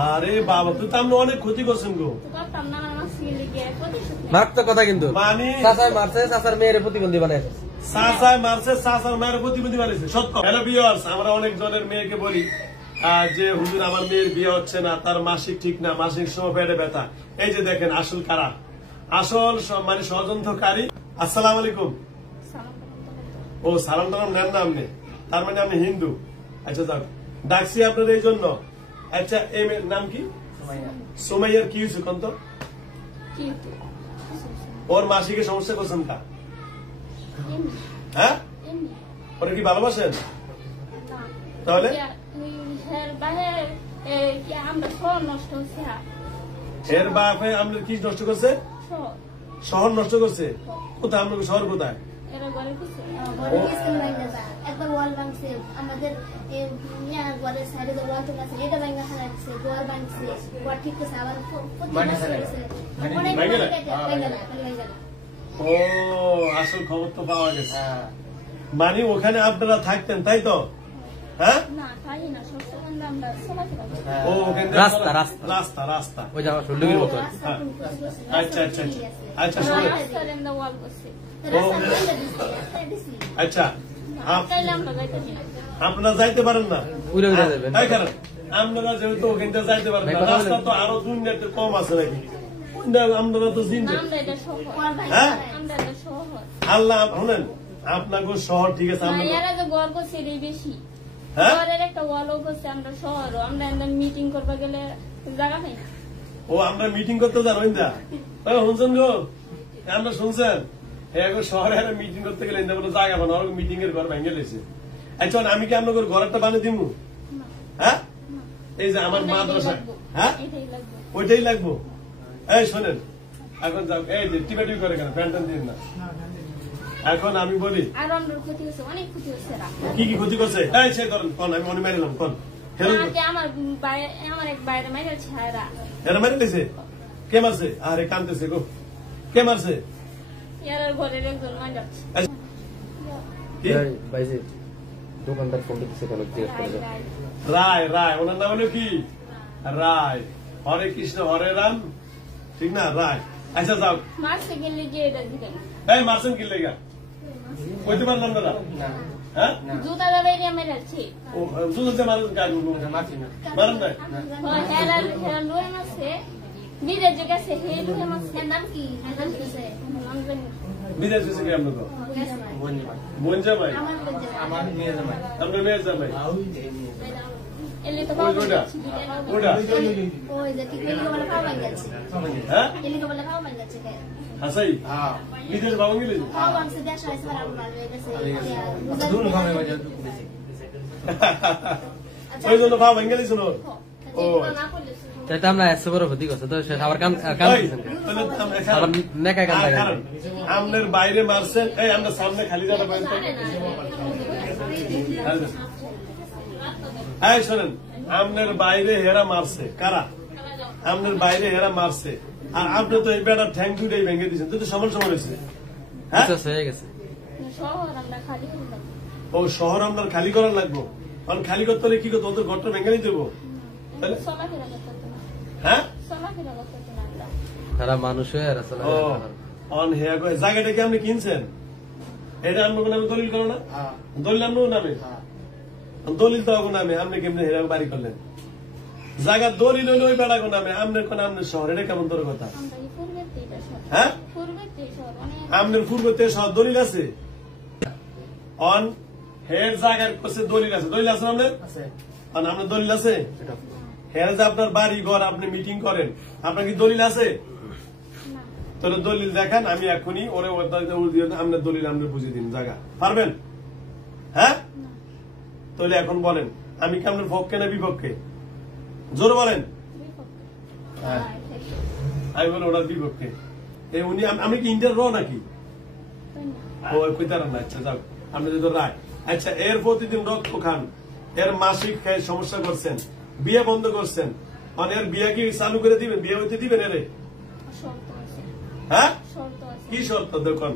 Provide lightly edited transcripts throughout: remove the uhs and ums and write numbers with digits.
আরে বাবা, তুই তো আমরা অনেক ক্ষতি করছেন গো। মারাত্মক কথা কিন্তু, মানে চাচায় মারছে, চাচার মেয়ের প্রতিবন্ধী বানায়, চাচায় মারছে, চাচার মায়ের প্রতিবন্ধী বানিয়েছে। সত্য। হ্যালো ভিউয়ার্স, আমরা অনেক জনের মেয়েকে বলি যে হুজুর আমার মেয়ের বিয়ে হচ্ছে না, তার মাসিক ঠিক না, মাসিক সময় পেটে ব্যথা। এই যে দেখেন আসল কারা, আসল মানে ষড়যন্ত্রকারী। আসসালামু আলাইকুম। ও সালাম টালাম নেন না আপনি, তার মানে আপনি হিন্দু। আচ্ছা যাক, ডাকছি আপনার এই জন্য। আচ্ছা এই মেয়ের নাম কি? সুমাইয়ার কি হয়েছে কোন তো? ওর মাসিকে সমস্যা করছেন কা? হ্যাঁ, ওরা কি ভালোবাসেন? তাহলে এর বাপে আপনার কি নষ্ট করছে? শহর নষ্ট করছে। কোথায় আপনার শহর কোথায়? একবার ওয়াল ভাঙছে, আমাদের ঘরের সাইডে যে ওয়ালটা আছে এটা ভাঙা ফেলাইছে, ঘর ভাঙছে, ঘর ঠিক করছে, আবার ও আসল খবর তো পাওয়া গেছে। মানে ওখানে আপনারা থাকতেন তাই তো? হ্যাঁ, ও ওখানে রাস্তা রাস্তা রাস্তা রাস্তা ওই যাওয়া শুনলুগির মতো। আচ্ছা আচ্ছা আচ্ছা শুনুন। আচ্ছা আপনারা যাইতে পারেন না? উড়ে উড়ে যাবেন। আপনারা যেহেতু ওখানটা যাইতে পারেন না, রাস্তা তো আরো দুনিয়াতে কম আছে নাকি? আপনারা তো চিনছেন। হ্যাঁ, আল্লাহ শুনেন, আপনাকে শহর ঠিক আছে, মিটিং করবা গেলে জায়গা নেই। ও আমরা মিটিং করতে জানেন না? শুনছেন গো, আমরা শুনছেন শহরে মিটিং করতে গেলে জায়গা বানানো, মিটিং এর ঘর ভেঙে লেছে। আচ্ছা আমি কি আপনার ঘর একটা বানিয়ে দিব? হ্যাঁ, এই যে আমার মাদ্রাসা, হ্যাঁ ওইটাই লাগবো। এই শোনেন, এখন যাও, এই যে টিপাটিপি করে কেন, প্যান্ট দিন না। এখন আমি বলি কি কি ক্ষতি করছে? এই সে করেন কোন, আমি মনে মারিলাম কোন আমার এক বাইরে মাইরেছে। এরা মারি দিয়েছে? কে মারছে? আরে কানতেছে গো, কে মারছে? ঘরের একজন মাইরাছে। দোকানদার ফোন দিচ্ছে কেন? রায়, রায় ওনার নাম হলো কি? রায়। হরে কৃষ্ণ হরে রাম, ঠিক না? রায়। আচ্ছা যাও, মারছে গেলে যে এটা দিবেন। এই মারছেন কি লেগা? কইতে পারলাম না। হ্যাঁ, জুতা দাবাইয়া মেরেছে। ও জুতা মারছেন কাজ মারছেন না, মারেন না। হেরা লোয়ে মারছে, বিদেশ যে গেছে হে লোয়ে মারছে। নাম কি? নাম কি? বিদেশ গেছে কি আপনার? তো বোন জামাই, আমার মেয়ে জামাই। আপনার মেয়ে জামাই। এলি তো ওইটা ওইটা ওই যে কি এলি বলে খাওয়া গেছে। হ্যাঁ, এলি বলে খাওয়া গেছে কে? হাসাই বিদেশ বাবা গেলে খাওয়া গেছে, দেশ আইছে আর ভালো হয়ে গেছে। দুন ভাবে বাজে ওই জন্য ভাব ভেঙে গেছে। ও সেটা আমরা এসে বড় ক্ষতি করছে তো, সে আবার কান কান আবার নেকা কান লাগে। আমনের বাইরে মারছেন, এই আমরা সামনে খালি জায়গা পাইন তো। এই শোনেন, আমনের বাইরে হেরা মারছে কারা? আমনের বাইরে হেরা মারছে, আর আপনি তো এই বেটার ঠ্যাং দুটাই ভেঙে দিয়েছেন, তো সমান সমান হয়েছে। হ্যাঁ, হয়ে গেছে। ও শহর আপনার খালি করার লাগবো। কারণ খালি করতে হলে কি করতো? ওদের ঘরটা ভেঙে নিয়ে দেবো। হ্যাঁ, তারা মানুষ হয়ে জায়গাটা কি আপনি কিনছেন? এটা আপনার নামে দলিল করো না? দলিল আপনার নামে? দলিল তো নামে, আপনি কেমনি হেরা বাড়ি করলেন? জায়গা দলিল হইলে ওই বেড়া নামে, আপনার কোন আপনার শহর, এটা কেমন তোর কথা? হ্যাঁ, আপনার পূর্বতে শহর দলিল আছে? অন হের জায়গার কাছে দলিল আছে? দলিল আছে আপনার? আপনার দলিল আছে? হের যে আপনার বাড়ি ঘর, আপনি মিটিং করেন, আপনার কি দলিল আছে? তাহলে দলিল দেখান, আমি এখনই ওরে আপনার দলিল আপনি বুঝিয়ে দিন জায়গা, পারবেন? হ্যাঁ, তাহলে এখন বলেন, আমি কি আপনার পক্ষে না বিপক্ষে? জোর বলেন। আমি বলি ওনার বিপক্ষে। উনি, আমি কি ইন্ডিয়ার র নাকি? ও কইতার না। আচ্ছা যাও, আপনি যদি রায়। আচ্ছা, এর প্রতিদিন রক্ত খান, এর মাসিক খায় সমস্যা করছেন, বিয়ে বন্ধ করছেন, মানে এর বিয়ে কি চালু করে দিবেন? বিয়ে হইতে দিবেন এরে? হ্যাঁ, কি শর্ত দেখুন,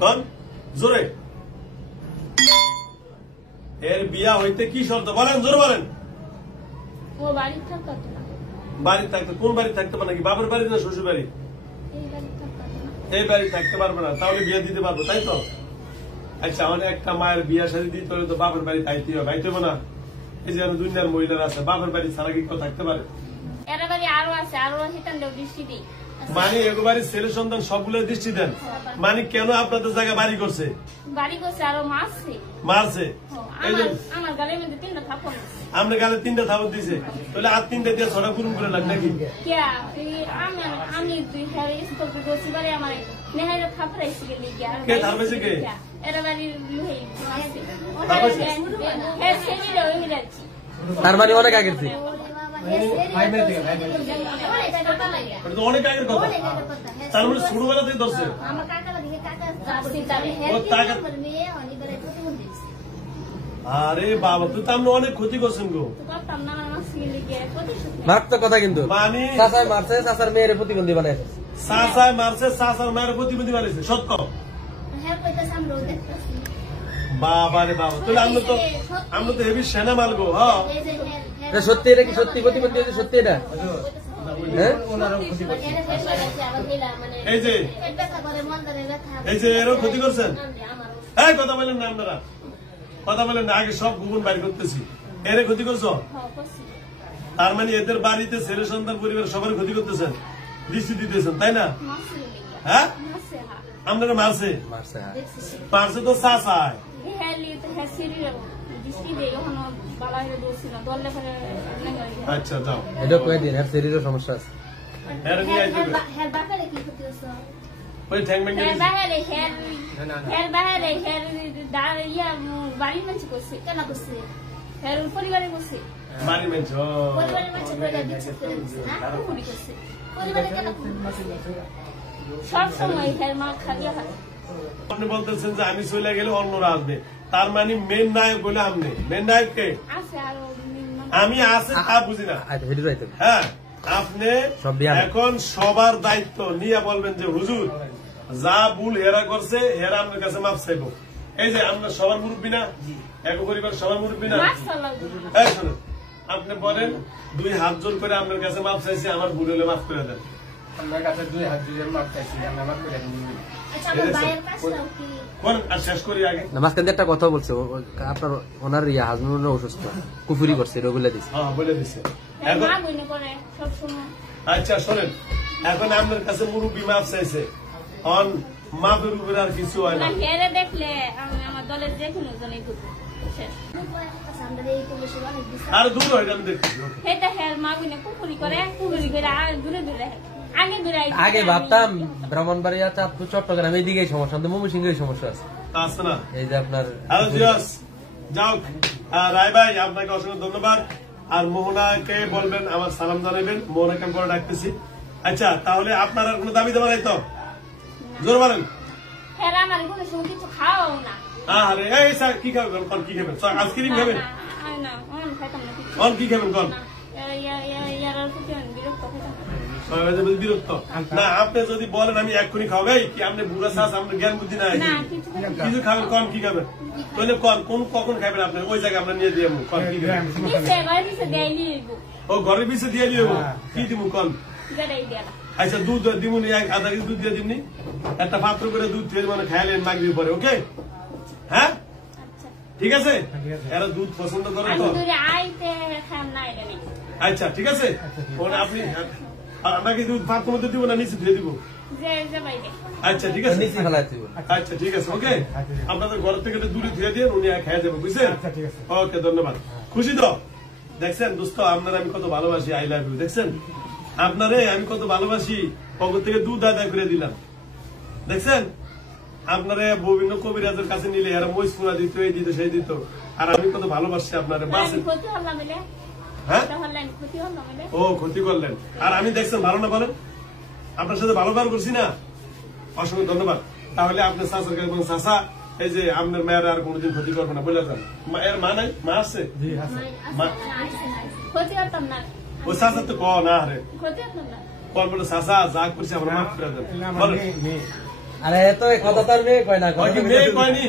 কোন জোরে এর বিয়া হইতে কি শর্ত বলেন, জোর বলেন। ও বাড়ি থাকতো না, বাড়ি থাকতে কোন বাড়ি থাকতে পারে নাকি, বাবার বাড়ি না শ্বশুর বাড়ি? এই বাড়ি থাকতো না। এই বাড়ি থাকতে পারবে না, তাহলে বিয়ে দিতে পারবো, তাই তো? আচ্ছা, আমাদের একটা মায়ের বিয়া শাদী দিতে হলে তো বাবার বাড়ি তাইতে হবে, তাইতে হবে না? এই যে দুনিয়ার মহিলারা আছে, বাবার বাড়ি ছাড়া কি কেউ থাকতে পারে? এর বাড়ি আরো আছে, আরো হিতান দেব দৃষ্টি দিই। মানে একবারই ছেলে সন্তান সবগুলো দৃষ্টি দেন, মানে কেন আপনাদের জায়গা বাড়ি করছে? বাড়ি করছে আরো মারছে। মারছে? এই যে আমার গালের মধ্যে 3টা থাপ্পড়। আপনার গালে 3টা থাপড় দিছে, তাহলে আর 3টা দিয়ে 6টা পূরণ করে লাগ নাকি? আমি দুই হাজার স্কুল করছি বারে আমার নেহারে থাপড়াইছি গেলি গিয়া। কে থাপড়াইছে কে? এর বাড়ি লুহে থাপড়াইছে? হ্যাঁ সেদিরে ওই মিলাচ্ছি। তার মানে অনেক আগে ছিল। এটা তো অনেক আগের কথা, তার মানে ছোটবেলা থেকে ধরছে। ও টাকা, আরে বাবা, তুই তো আপনি অনেক ক্ষতি করছেন গো। মারতো কথা কিন্তু মানে চাচার মারছে, চাচার মেয়ের প্রতিবন্ধী বানাইছে। চাচায় মারছে, চাচার মায়ের প্রতিবন্ধী বানাইছে, সত্য? বাবা রে বাবা, তাহলে আমরা তো হেভি সেনা মাল গো। হ্যাঁ সত্যি, এটা কি সত্যি প্রতিবন্ধী হয়েছে? সত্যি এটা? হ্যাঁ, এই যে এই যে এরও ক্ষতি করছেন। এই কথা বলেন না আপনারা, কথা বলেন না, আগে সব গোপন বাইর করতেছি। এরে ক্ষতি করছো, তার মানে এদের বাড়িতে ছেলে সন্তান পরিবার সবার ক্ষতি করতেছেন, দৃষ্টি দিতেছেন, তাই না? হ্যাঁ, আপনারা মারছে? মারছে তো চাচায়। আচ্ছা যাও, এটা কয়েকদিন এর শরীরের সমস্যা আছে। ওই ঠ্যাং ভেঙে দিছে। বাড়ির মানুষ করছে, কেন করছে? পরিবারে করছে, বাড়ি মেনছো পরিবারের মানুষ করছে, পরিবারে কেন সব সময় মা খালিয়া খায়। আপনি বলতেছেন যে আমি চলে গেলে অন্যরা আসবে, তার মানে মেন নায়ক বলে আপনি। মেন নায়ক কে? আমি আছে তা বুঝি না। হ্যাঁ, আপনি এখন সবার দায়িত্ব নিয়ে বলবেন যে হুজুর যা ভুল হেরা করছে হেরা আপনার কাছে মাফ চাইব। এই যে আপনার সবার মুরব্বী না, এক পরিবার সবার মুরব্বী না? এই শোনেন, আপনি বলেন 2 হাত জোর করে আপনার কাছে মাফ চাইছি, আমার ভুল হলে মাফ করে দেন। আপনার কাছে 2 হাত জোর মাফ চাইছি, আমরা মাফ করে দিন। শেষ করি আগে। মাঝখান দিয়ে একটা কথা বলছে, আপনার ওনার হাজবেন্ড অসুস্থ, কুফুরি করছে, এটা বলে দিচ্ছে। হ্যাঁ বলে দিচ্ছে। আচ্ছা শোনেন, এখন আপনার কাছে মুরব্বী মাফ চাইছে, অন মাফের উপরে আর কিছু হয় না। দেখলে আমার দলের যে কোনো জনই আর দূর হয় আমি দেখছি। আগে ভাবতাম ব্রাহ্মণবাড়িয়া, চাঁদপুর, চট্টগ্রাম এই দিকেই সমস্যা, ময়মনসিংহের সমস্যা আছে। আছে না? এই যে আপনার যাও, রায় ভাই আপনাকে অসংখ্য ধন্যবাদ। আর মোহনাকে বলবেন আমার সালাম জানাবেন, মোহনাকে আমি পরে ডাকতেছি। আচ্ছা, তাহলে আপনার আর কোনো দাবি দেওয়া নাই তো? জোর বলেন। আরে এই স্যার কি খাবেন? কি খাবেন? আইসক্রিম খাবেন? কি খাবেন? কন বিরক্ত না, আপনি যদি বলেন আমি এক্ষুনি খাওয়াই কি? আপনি বুড়া চাষ, আপনার জ্ঞান বুদ্ধি নাই, কিছু খাবেন? কন কি খাবেন? তাহলে কোন কখন খাবেন? আপনার ওই জায়গায় আমরা নিয়ে দিয়ে কন কি খাবেন? ও ঘরের পিছিয়ে দিয়ে দিব, কি দিব কন? আচ্ছা দুধ দিবনি, 1/2 কেজি দুধ দিয়ে দিবনি, একটা পাত্র করে দুধ দিয়ে মানে খাইলেন মাগরিব পরে। ওকে, হ্যাঁ ঠিক আছে। এরা দুধ পছন্দ করে তো? আচ্ছা ঠিক আছে, আপনি আমাকে দুধ পাত্র মধ্যে দিব না নিচে ধুয়ে দিব? আচ্ছা ঠিক আছে, আচ্ছা ঠিক আছে। ওকে, আপনাদের ঘর থেকে দূরে ধুয়ে দিয়ে উনি খেয়ে যাবো, বুঝছেন? ওকে, ধন্যবাদ। খুশি তো? দেখছেন দোস্ত, আপনারা আমি কত ভালোবাসি, আই লাভ ইউ। দেখছেন আপনারে আমি কত ভালোবাসি, পকেট থেকে দুধ আদায় করে দিলাম। দেখছেন আপনারা বিভিন্ন কবিরাজের কাছে নিলে এরা মহিষ পুরা দিত, এই দিত, সেই দিত, আর আমি কত ভালোবাসি আপনারা। হ্যাঁ, ও ক্ষতি করলেন, আর আমি দেখছেন ভালো না বলেন? আপনার সাথে ভালো ব্যবহার করছি না? অসংখ্য ধন্যবাদ। তাহলে আপনার চাচার কাছে বলেন, চাচা এই যে আপনার মেয়ের আর কোনোদিন ক্ষতি করবো না, বলে যান। এর মা নাই? মা আছে? ও চাচা তো ক না, আরে কল বলে চাচা যা করছি আমরা মাফ করে দেন। আরে এত কথা তার মেয়ে কয় না ওই কি মেয়ে কয়নি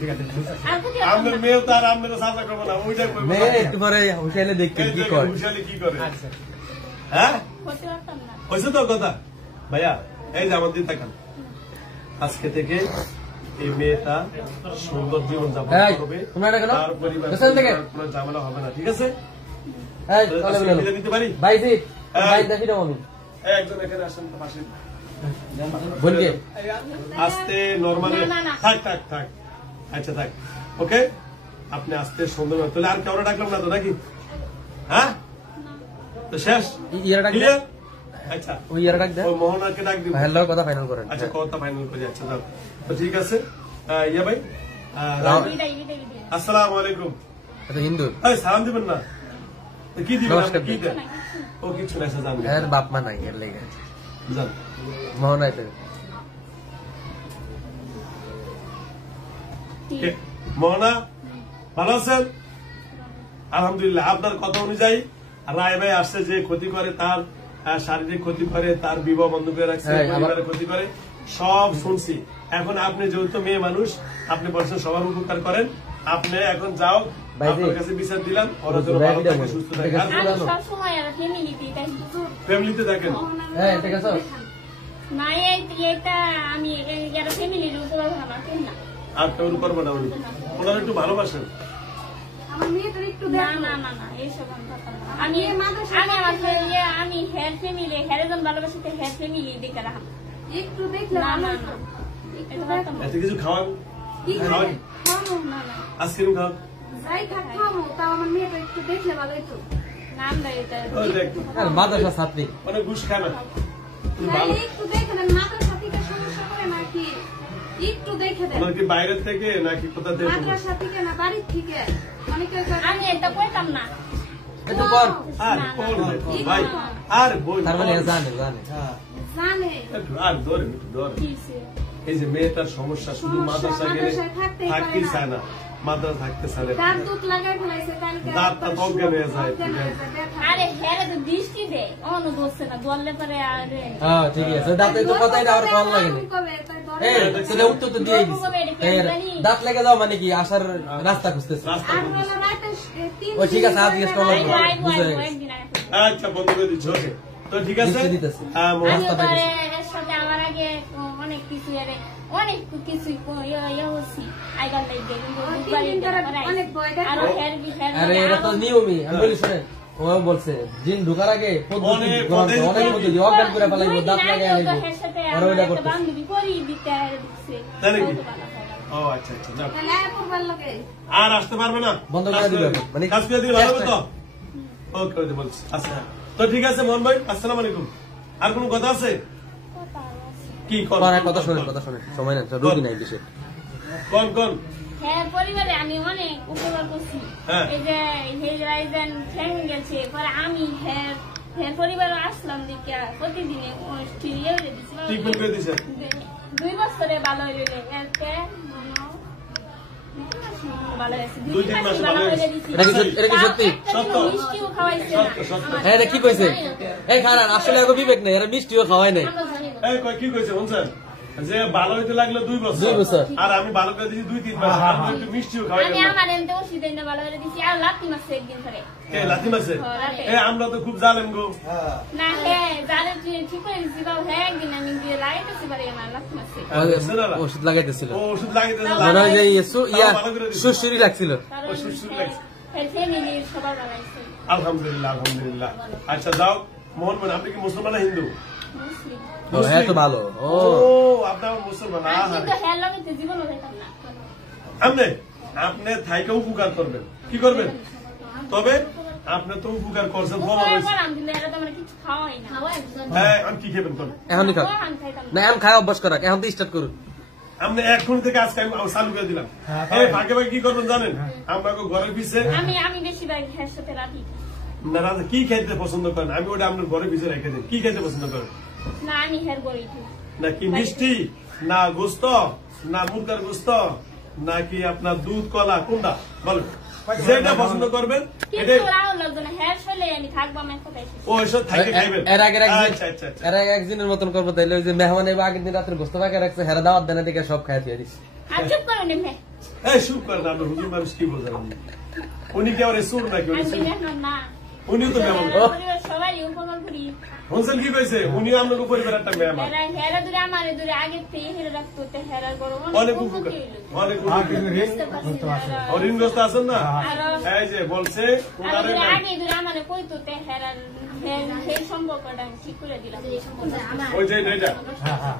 ঠিক আছে আর কোথায় আপনার মেয়ে তো আর আপনার সাজা করবো না ওইটা মেয়ে একটু পরে হুসাইলে দেখতে কি করে হুশিয়ারি কি করে আচ্ছা হ্যাঁ করতে পারতাম না। হয়েছে তো কথা ভাইয়া এই যে আমার দিন তাকান আজকে থেকে এই মেয়েটা সুন্দর জীবন যাপন এই, করবে তোমরা এটা কেন? তার পরিবার পেছন থেকে। কোনো ঝামেলা হবে না ঠিক আছে এই চলে আজকে বলো বিদায় নিতে পারি ভাইজি এই। ভাই দেখি দাও আমি একজন এখানে আসেন তো পাশে বলকে আস্তে নরমালি না, না। থাক থাক থাক আচ্ছা থাক ওকে আপনি আস্তে সুন্দর তাহলে আর কেউ ডাকলাম না তো নাকি হ্যাঁ তো শেষ ইয়ারা ডাক দে ক্লিয়ার আচ্ছা ওই ইয়ারা ডাক দে ওই মোহনাকে ডাক দিব হ্যালো কথা ফাইনাল করেন আচ্ছা কথা ফাইনাল করে আচ্ছা যাও তো ঠিক আছে ইয়া ভাই বিদায় বিদায় বিদায়। আসসালামু আলাইকুম এটা হিন্দু এই সালাম দিবেন না তো কি দিবেন নমস্কার আপনি? কি দেন ও কিছু না এসে জানবেন এর বাপ মা নাই এর লেগে জান মোহন আইতে কে? মোহনা ভালো আছেন আলহামদুলিল্লাহ আপনার কথা অনুযায়ী রায় ভাই আসছে যে ক্ষতি করে তার শারীরিক ক্ষতি করে তার বিবাহ বন্ধ করে রাখছে হ্যাঁ, আমার- পরিবারের ক্ষতি করে সব শুনছি এখন আপনি যেহেতু মেয়ে মানুষ আপনি বলছেন সবার উপকার করেন আপনি এখন যাও ভাই জি। আপনার কাছে বিচার দিলাম ওরা যেন ভাই ভালো বিদায় থাকে বলো। সুস্থ ঠিক থাকে আছে। আমি সবসময় আর ফ্যামিলিতে তাই ফ্যামিলিতে থাকেন হ্যাঁ ঠিক আছে না এইটা আমি এর ফ্যামিলির উপর আমার কেন না আর কেউ করবো না উনি ওনারা একটু ভালোবাসেন আমার মেয়েটার একটু না দেখো না না না এইসব আমি পারতাম না। আমি আমি হেয়ার ফ্যামিলি হেয়ারজন ভালোবাসিতে হেয়ার ফ্যামিলি দেখে রাখা একটু দেখলে না ভালো না হতো। না একটু এটা পারতাম দেখো। না। এত কিছু খাওয়ান কি খাওয়ান খাবো? না না আইসক্রিম খাওয়ান যাই থাক খাবো, তাও আমার মেয়েটা একটু দেখলে ভালো হতো। নাম দেয় এটা ওই দেখ আর মাদ্রাসা ছাত্রী অনেক ঘুষ খায় না তুমি তাই ভালো একটু দেখে দেন, মাদ্রাসা থেকে সমস্যা করে নাকি? একটু দেখে দেন। ওনার কি বাইরের থেকে নাকি কোথা থেকে মাদ্রাসা থেকে না বাড়ির থেকে? অনেকে কয়, আমি এটা কইতাম না একটু কর আর কোন ভাই আর বই তার মানে জানে জানে জানে আর ধরে একটু ধরে কিসে এই যে মেয়েটার সমস্যা শুধু সমস্যা, মাদ্রাসা গেলে মাদ্রাসায় থাকতেই থাকতেই পারে চায় না। না মাদ্রাসা থাকতে চায় না দাঁত দুধ লাগাই ফেলাইছে কালকে। দাঁতটা তো অজ্ঞান হয়ে যায়, অজ্ঞান হয়ে যায়, ব্যথা। আরে হেরে তো দৃষ্টি দে অন্য দোষে না দললে পরে আর হ্যাঁ ঠিক আছে দাঁতে তো কথাই না আর কল লাগে না কবে, তাই ধরে এই না। তাহলে উত্তর তো দিয়ে দিছি দাঁত লেগে যাও মানে কি আসার রাস্তা খুঁজতেছে রাস্তা আর বন্ধ। হলো রাতে তিন ও ঠিক আছে, আজকে স্টল আইবো আইবো বুঝে আইবো গেছে। একদিন আইবো আচ্ছা বন্ধ করে দিচ্ছ ওকে তো ঠিক আছে নিশ্চয় দিতেছে। হ্যাঁ, আমি মোহন, রাস্তা তো পেয়েছি। এর সাথে আমার আগে অনেক কিছু অনেক কিছু হচ্ছি আইবার লাগে কিন্তু তিন দিন ধরে অনেক ভয় দেখো। আরো হেয়ার আরে এটা তো নিয়মই আমি বলি শোনেন ও বলছে জিন ঢুকার আগে পদ্ধতি অনেক গ্রহণ করে, অনেক পদ্ধতি। পদ্ধতি অজ্ঞান করে ফেলাইবো দাঁত লাগাই আইবো আর ওইটা করতে বান্ধবী করি দিতে ঢুকছে তাই নাকি? ও আচ্ছা আচ্ছা যাও। তাহলে আয় পড়বার লাগে। আর আসতে পারবে না বন্ধ করে দিবে এখন। মানে কাজ করে দিলে ভালো হবে তো চেষ্টা। ওকে ওকে বলছি আচ্ছা তো ঠিক আছে মোহন ভাই আসসালামু আলাইকুম আর কোনো কথা আছে কি কর কথা শোনেন সময় নেন রুগী নাই বেশি কোন কোন হ্যাঁ পরিবারে আমি অনেক উপকার করছি হ্যাঁ। এই যে হেজরাইজেন ঠেঙে গেছে পরে আমি হ্যাঁ পরিবারে আসলাম দেখে প্রতিদিনে ট্রিটমেন্ট করে দিছে 2 বছরে ভালো হয়ে গেলে এতে ভালো হয়েছে 2-3 মাসে ভালো হয়েছে। এটা কি সত্যি সত্য। মিষ্টিও খাওয়াইছে না সত্য সত্য হ্যাঁ এটা কি কইছে এই খারান আসলে এগো বিবেক নাই এরা মিষ্টিও খাওয়াই নাই আমরা জানি না। এই কই কি কইছে শুনছেন যে ভালো হইতে লাগলো 2 বছর 2 বছর। আর আমি ভালো করে দিয়েছি 2-3 মাস আর একটু মিষ্টিও খাওয়াই আমি না আমার এমনি ওষুধ এনে ভালো করে দিছি আর লাত্তি মারছে একদিন ধরে এ লাথি মারছে রাতে। এ আমরা তো খুব জালেম গো না হ্যাঁ যারে ঠিক করে দিছি বাবু হ্যাঁ একদিন আমি দিয়ে লাগাইতেছি পারি আমার লাত্তি মারছে ওষুধ লাগাইতেছিল ও ওষুধ লাগিয়ে মনে হয় যে ইয়া ভালো করে দিছে। সুশ্রী লাগছিল কারণ ও সুস্থ লাগছে। ফ্যামিলির সবার বানাইছে আলহামদুলিল্লাহ আলহামদুলিল্লাহ আচ্ছা যাও মোহন ভাই আপনি কি মুসলমান না হিন্দু মুসলিম ও হ্যাঁ তো ভালো ও আপনার মুসলমান আমি আহা কিন্তু হ্যাঁ লাগাইতে জীবনও যেতাম না আপনি থাইকে উপকার করবেন কি করবেন তবে আপনি তো উপকার করছেন বড় উপরে হয়েছে পড়াম দিলে এরা তো আমার কিছু খাওয়াই না হ্যাঁ আমি কি খেবেন কোন এখনই খাও পড়াম খাইতাম না এখন খায় অভ্যাস করা এখন তো স্টার্ট করুন আপনি এখন থেকে আজকে আমি চালু করে দিলাম এই ফাঁকে ফাঁকে কি করবেন জানেন আমরা ঘরের পিছে আমি বেশিরভাগ হ্যাঁ সাথে রাখি না রাতে কি খাইতে পছন্দ করেন আমি ওটা আপনার ঘরের পিছে রেখে দিন কি খাইতে পছন্দ করেন না আমি হেয়ার গড়ি না কি মিষ্টি না গোস্ত না মুরগার গোস্ত নাকি আপনার দুধ কলা কোনটা বলেন যেটা পছন্দ করবেন কিন্তু ওরাও লাগবে না হ্যাঁ চলে আমি থাকবো আমি কোথায় ও এসব থাকে খাইবেন। এর আগে আচ্ছা আচ্ছা আচ্ছা। এর আগে একদিনের মতন করবো, তাইলে ওই যে মেহমান এবার আগের দিন রাত্রে গোস্ত পাকে রাখছে, হেরা দাওয়াত দেনা দিকে সব খাই দিয়ে দিচ্ছে। আর চুপ করো নেমে এই শুভ করেন, আমরা হুজুর মানুষ কি বোঝেন আপনি? উনি কি আমার সুর নাকি? আমি মেহমান না উনিও তো মেহমান। পরিবার সবাই উপকার করি হোসেন কি কইছে? উনিও আপনার পরিবার একটা মেহমান। হেরা দূরে আমার দূরে আগে পেয়ে হেরা রাখতো তে হেরার বড় অনেক উপকার, অনেক উপকার। আর ঋণগ্রস্ত আছেন না, এই যে বলছে ওনারে আগে দূরে আমার কইতো তে হেরার সেই সম্পর্কটা আমি ঠিক করে দিলাম। ওই যে এটা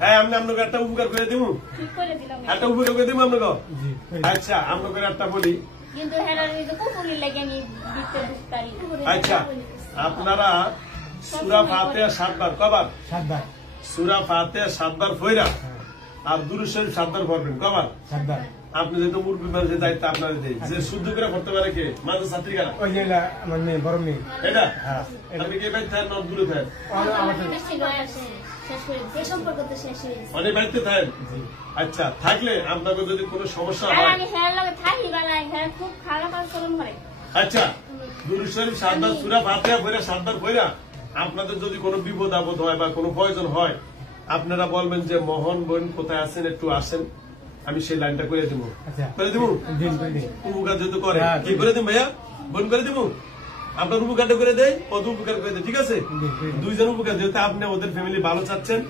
হ্যাঁ আমি আপনাকে একটা উপকার করে দিব, ঠিক করে দিলাম একটা উপকার করে দিব আপনাকে। আচ্ছা আপনাকে একটা বলি, কিন্তু হেরার ওই যে কুকুরি লাগে আমি দিতে বুঝতারি। আচ্ছা আপনারা সূরা ফাতিহা 7 বার, কবার? 7 বার। সূরা ফাতিহা 7 বার পড়া আর দুরূদ শরীফ 7 বার পড়বেন, কবার? 7 বার। আপনি যেহেতু মুরব্বী মানুষের দায়িত্ব আপনাদের দেই, যে শুদ্ধ করে পড়তে পারে কে? মাঝে ছাত্রী কারা? ওই যে আমার মেয়ে, বড় মেয়ে। এটা হ্যাঁ। আপনি কি বাইতে থাকেন না দূরে থাকেন? শেষ করে সেই সম্পর্ক তো শেষ হয়ে গেছে। অনেক বাড়িতে থাকেন? আচ্ছা থাকলে আপনাকে যদি কোনো সমস্যা আর হয়, আমি হেরার লাগে থাকি বেলায় হেরা খুব খারাপ আচরণ করে। আচ্ছা দুরূদ শরীফ 7 বার, সূরা ফাতিহা পড়া 7 বার পড়া আপনাদের যদি কোনো বিপদ আপদ হয় বা কোনো প্রয়োজন হয়, আপনারা বলবেন যে মোহন বোন কোথায় আছেন, একটু আসেন, আমি সেই লাইনটা করে দিব। আচ্ছা। করে দিব? দিন করে দিন। উপকার যেহেতু করে, হ্যাঁ, কি করে দিন ভাইয়া? বোন করে দিব? আপনার উপকারটা করে দেয়, কত উপকার করে দেয়, ঠিক আছে? দুইজন উপকার, যেহেতু আপনি ওদের ফ্যামিলি ভালো চাচ্ছেন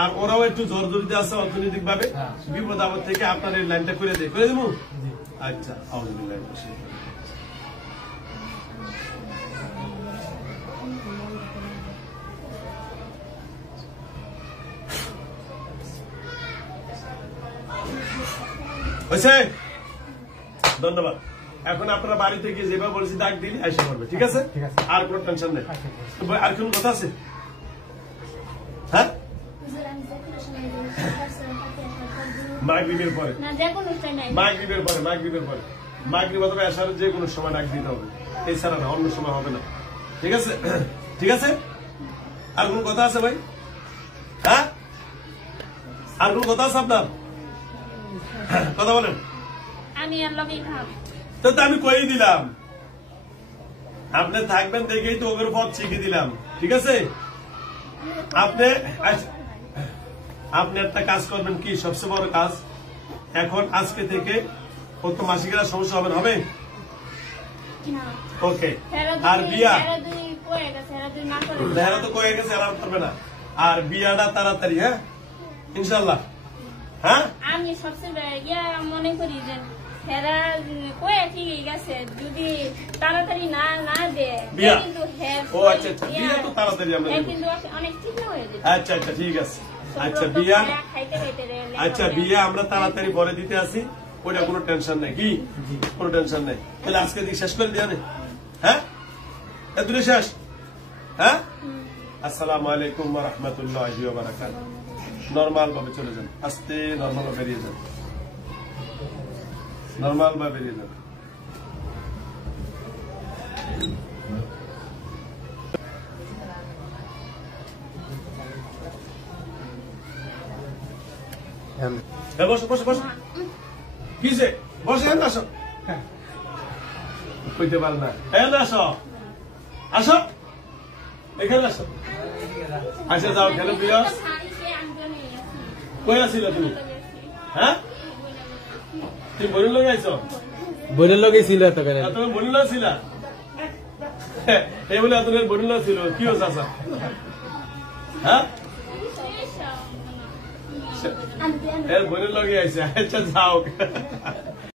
আর ওরাও একটু জর্জরিতে আছে অর্থনৈতিক ভাবে, বিপদ আপদ থেকে আপনার এই লাইনটা করে দেয়, করে দিব? আচ্ছা আউযুবিল্লাহি মিনাশ শাইতানির রাজিম। হয়েছে? ধন্যবাদ। এখন আপনারা বাড়িতে গিয়ে যেভাবে বলেছি ডাক দিলে এসে করবে, ঠিক আছে? ঠিক আছে। আর কোনো টেনশন নেই। আর কোন কথা আছে? হ্যাঁ মাগরিবের পরে, না যে কোনো টাইমে মাগরিবের পরে, মাগরিবের পরে, মাগরিব অথবা এশারের যে কোনো সময় ডাক দিতে হবে, এছাড়া না, অন্য সময় হবে না, ঠিক আছে? ঠিক আছে। আর কোন কথা আছে ভাই? হ্যাঁ আর কোন কথা আছে আপনার? কথা বলেন। আমি আর লগেই খাব। তো আমি কই দিলাম, আপনি থাকবেন দেখেই তো ওদের পথ শিখিয়ে দিলাম, ঠিক আছে? আপনি একটা কাজ করবেন, কি সবচেয়ে বড় কাজ, এখন আজকে থেকে কত মাসিকেরা সমস্যা হবে না, হবে? ওকে। আর বিয়া হেরা তো কয়ে গেছে, এরা করবে না। আর বিয়াটা তাড়াতাড়ি, হ্যাঁ ইনশাল্লাহ। হ্যাঁ আমি সবচেয়ে ইয়া মনে করি যে হেরা কয়ে ঠিক গেছে, যদি তাড়াতাড়ি না না দেয় বিয়া। কিন্তু হ্যাঁ ও আচ্ছা আচ্ছা, বিয়া তো তাড়াতাড়ি আমরা দেব। কিন্তু অনেক ঠিক না হয়ে যাবে। আচ্ছা আচ্ছা ঠিক আছে। আচ্ছা বিয়া, আচ্ছা বিয়া আমরা তাড়াতাড়ি পরে দিতে আসি, ওইটা কোনো টেনশন নেই, কি কোনো টেনশন নেই। তাহলে আজকে দিক শেষ করে দিয়া নেই, হ্যাঁ এদুরে শেষ। হ্যাঁ আসসালামু আলাইকুম ওয়া রাহমাতুল্লাহি ওয়া বারাকাতুহু। নরমাল ভাবে চলে যান, আস্তে নরমাল ভাবে বেরিয়ে যান, নরমাল ভাবে বেরিয়ে যান। বসো বসো বসো, কিসে বসে? হ্যাঁ আসো, কইতে পার না, হ্যাঁ আসো আসো, এখানে আসো। আচ্ছা যাও, খেলো প্রিয়াস। কই আসিল তুমি? হ্যাঁ তুমি বইন লগে আইছো? বইনের লগে ছিল এত করে। তুমি বইন লগে ছিলা? এই বলে আপনার বইন লগে ছিল, কি হচ্ছে আচ্ছা? হ্যাঁ এর বইনের লগে আইছে। আচ্ছা যাও।